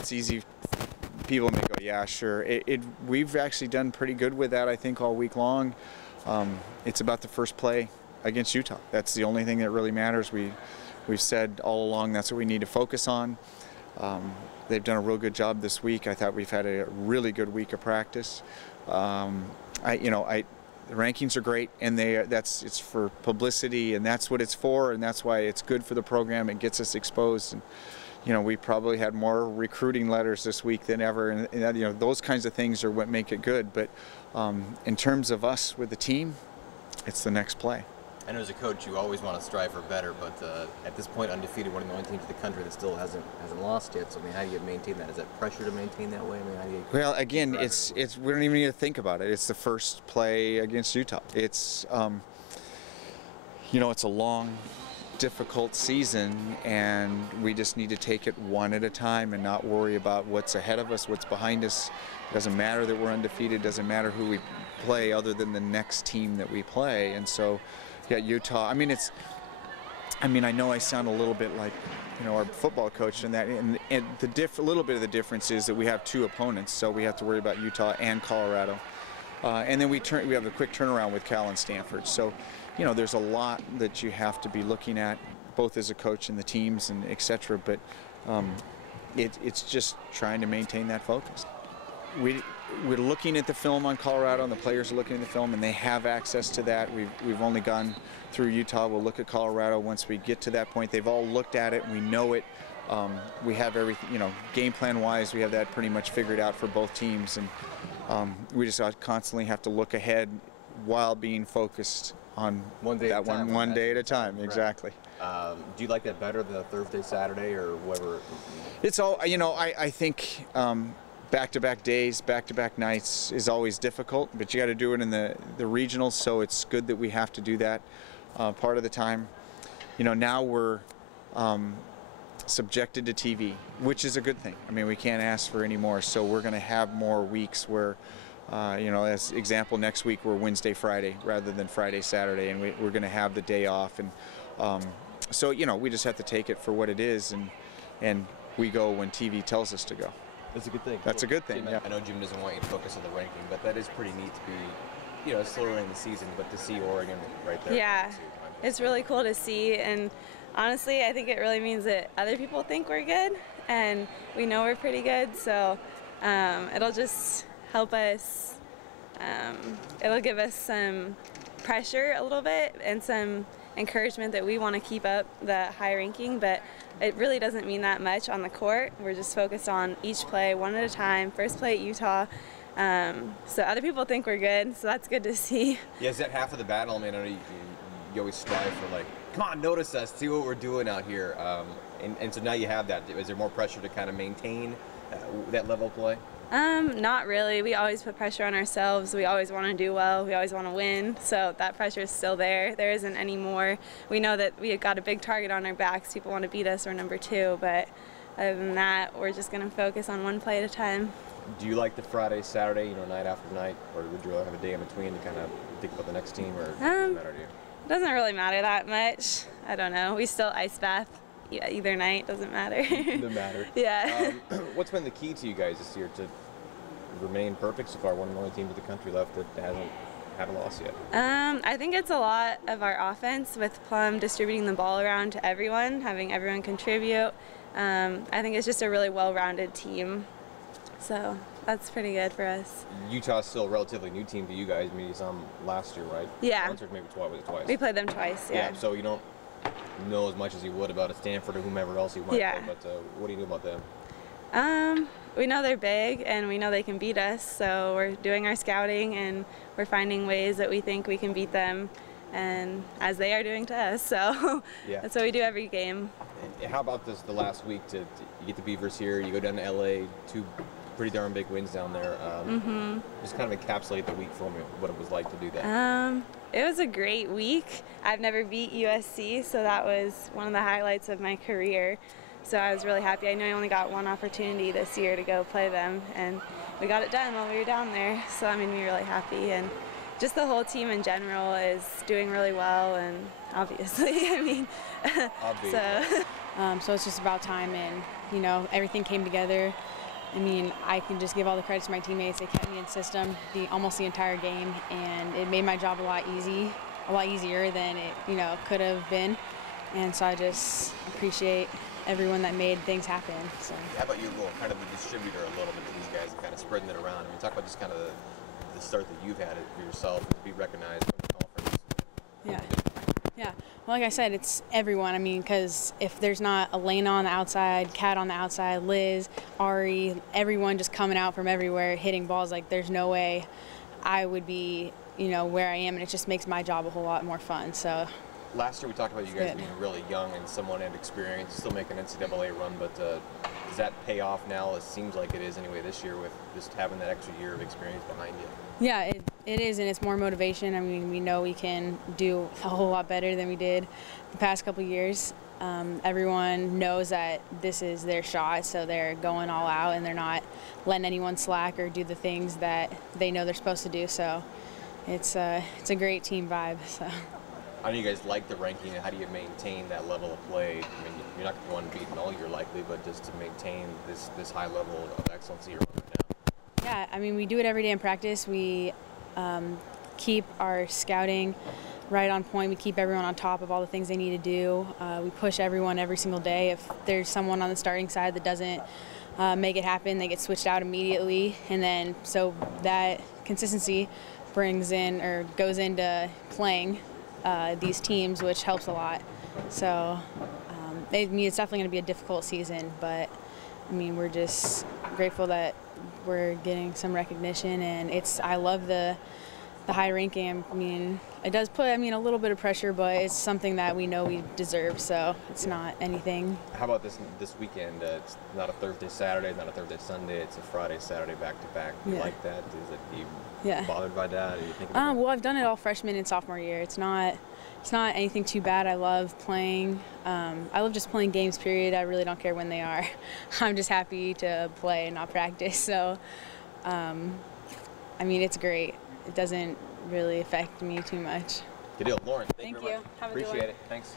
it's easy. People may go, yeah, sure. We've actually done pretty good with that, I think, all week long. It's about the first play against Utah. That's the only thing that really matters. We've said all along that's what we need to focus on. They've done a real good job this week. I thought we've had a really good week of practice. The rankings are great, and it's for publicity, and that's what it's for, and that's why it's good for the program. It gets us exposed. And, we probably had more recruiting letters this week than ever, and those kinds of things are what make it good. But in terms of us with the team, it's the next play. I know as a coach you always want to strive for better, but at this point undefeated, one of the only teams in the country that still hasn't lost yet. So how do you maintain that? Is that pressure to maintain that way? How do you well, again, it's we don't even need to think about it. It's the first play against Utah. It's it's a long, difficult season, and we just need to take it one at a time and not worry about what's ahead of us, what's behind us. It doesn't matter that we're undefeated. It doesn't matter who we play other than the next team that we play. And so, yeah, Utah. I know I sound a little bit like our football coach in that, and a little bit of the difference is that we have two opponents, so we have to worry about Utah and Colorado, and then we have a quick turnaround with Cal and Stanford. So, there's a lot that you have to be looking at, both as a coach and the teams and etc. But it's just trying to maintain that focus. We're looking at the film on Colorado, and the players are looking at the film, and they have access to that. We've only gone through Utah. We'll look at Colorado once we get to that point. They've all looked at it. We know it. We have everything, game plan-wise, we have that pretty much figured out for both teams, and we just constantly have to look ahead while being focused on one day at a time. Right. Exactly. Do you like that better than a Thursday, Saturday, or whatever? It's all, I think back-to-back days, back-to-back nights is always difficult, but you got to do it in the regionals, so it's good that we have to do that part of the time. Now we're subjected to TV, which is a good thing. We can't ask for any more, so we're going to have more weeks where as example, next week we're Wednesday, Friday rather than Friday, Saturday, and we're going to have the day off, and so we just have to take it for what it is, and we go when TV tells us to go. That's a good thing. That's a good thing. Jim, yeah. I know Jim doesn't want you to focus on the ranking, but that is pretty neat to be, slower in the season, but to see Oregon right there. Yeah, it's really cool to see, and honestly, I think it really means that other people think we're good, and we know we're pretty good. So it'll just help us. It'll give us some pressure a little bit and some encouragement that we want to keep up the high ranking, but it really doesn't mean that much on the court. We're just focused on each play one at a time. First play at Utah. So other people think we're good, so that's good to see. Yeah, is that half of the battle? I know you always strive for come on, notice us, see what we're doing out here. And so now you have that. Is there more pressure to kind of maintain that level of play? Not really. We always put pressure on ourselves. We always want to do well. We always want to win. So that pressure is still there. There isn't any more. We know that we have got a big target on our backs. People want to beat us. We're number 2. But other than that, we're just going to focus on one play at a time. Do you like the Friday, Saturday, night after night? Or would you rather have a day in between to kind of think about the next team? Or does it matter to you? It doesn't really matter that much. I don't know. We still ice bath. Yeah, either night, doesn't matter. Doesn't matter. Yeah. What's been the key to you guys this year to remain perfect so far? One of the only teams in the country left that hasn't had a loss yet. I think it's a lot of our offense with Plum distributing the ball around to everyone, having everyone contribute. I think it's just a really well-rounded team. So that's pretty good for us. Utah's still a relatively new team to you guys. You saw them last year, right? Yeah. Once or maybe twice. Was it twice? We played them twice, yeah. So you don't know as much as you would about a Stanford or whomever else you might play, but what do you know about them? We know they're big, and we know they can beat us, so we're doing our scouting, and we're finding ways that we think we can beat them, and as they are doing to us, so that's what we do every game. And how about the last week? You get the Beavers here, you go down to LA, 2 pretty darn big wins down there. Just kind of encapsulate the week for me, what it was like to do that. It was a great week. I've never beat USC, so that was one of the highlights of my career. So I was really happy. I know I only got one opportunity this year to go play them, and we got it done while we were down there. So that made me really happy. And just the whole team in general is doing really well, and obviously, So it's just about time, and you know, everything came together. I mean, I can just give all the credit to my teammates. They kept me in system almost the entire game, and it made my job a lot easier than it, you know, could have been. And so I just appreciate everyone that made things happen. So. How about you, kind of the distributor a little bit to these guys, and kind of spreading it around? I mean, talk about just kind of the start that you've had it for yourself, and to be recognized from the conference. Yeah. Yeah. Well, like I said, it's everyone. I mean, because if there's not Elena on the outside, Kat on the outside, Liz, Ari, everyone just coming out from everywhere hitting balls, like there's no way I would be, you know, where I am, and it just makes my job a whole lot more fun. So. Last year we talked about you guys being really young and somewhat inexperienced, still making an NCAA run, but does that pay off now? It seems like it is anyway this year with just having that extra year of experience behind you. Yeah, it is, and it's more motivation. I mean, we know we can do a whole lot better than we did the past couple years. Everyone knows that this is their shot, so they're going all out, and they're not letting anyone slack or do the things that they know they're supposed to do. So it's a great team vibe. So. I know you guys like the ranking, and how do you maintain that level of play? I mean, you're not going to be unbeaten all year likely, but just to maintain this high level of excellence you're on right now. Yeah, I mean, we do it every day in practice. We keep our scouting right on point. We keep everyone on top of all the things they need to do. We push everyone every single day. If there's someone on the starting side that doesn't make it happen, they get switched out immediately. And then so that consistency brings in or goes into playing these teams, which helps a lot. So I mean, it's definitely going to be a difficult season, but I mean, we're just grateful that we're getting some recognition, and I love the high ranking. I mean, it does put, I mean, a little bit of pressure, but it's something that we know we deserve, so it's not anything. How about this weekend? It's not a Thursday, Saturday, not a Thursday, Sunday. It's a Friday, Saturday, back-to-back. Do you like that? You bothered by that? Are you thinking about well, I've done it all freshman and sophomore year. It's not anything too bad. I love playing. I love just playing games, period. I really don't care when they are. I'm just happy to play and not practice. So, I mean, it's great. It doesn't really affect me too much. Good deal. Lauren, thank you Thank very you. much. Have a good one. Appreciate it. Thanks.